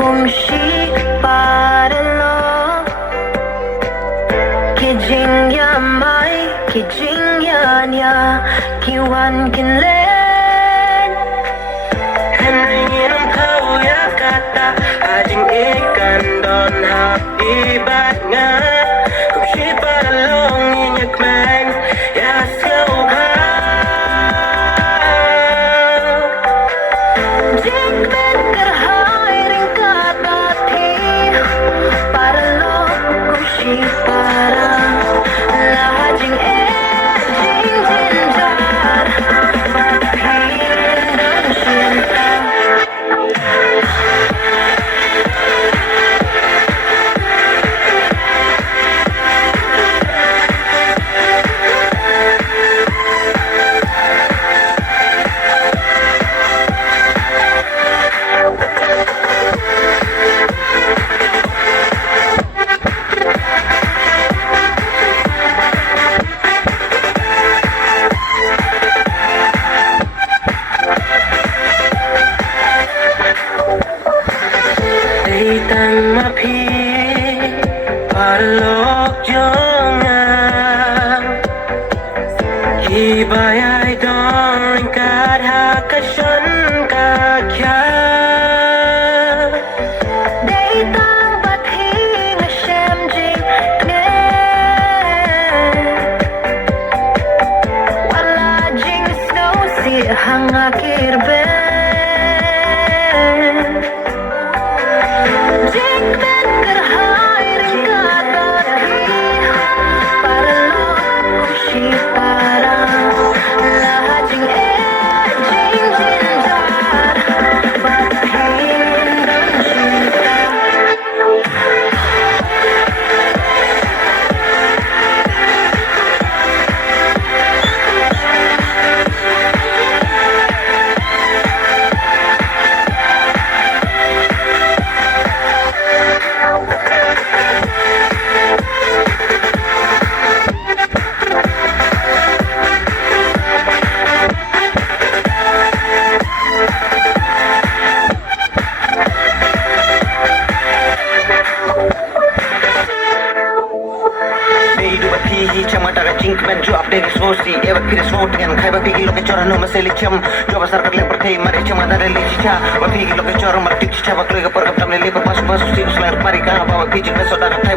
Kumshi paralo Kijing ya mai Kijing ya nya Kiwan kinlen Hanayin kau ya kata Ajing ikan don hap ibat nga Kumshi paralo Nginyak man Ya siyaw ka Jikmen kerhai para lahajing jing jinjar Magpilin ng sinta Tang mapi palok jonga Ibayay don kad hakasyon kakya Day tang bathing Hashem jing ne Wala jing snow si hangakir ben Jikmen kerhai ringkatati Para lo kumshi para Lahajing jing jinjar Magpilin ng sinta Chama taga chink men jo update sosi eva pire smart gan khaiba pigi loke chora no maseli cham jo basar kar le parthei mare chama dare le chicha wa pigi loke chora mar tik chicha bakle ga par kaptam le par pasu pasu si uslar pari ka ba pigi ka soda ka thai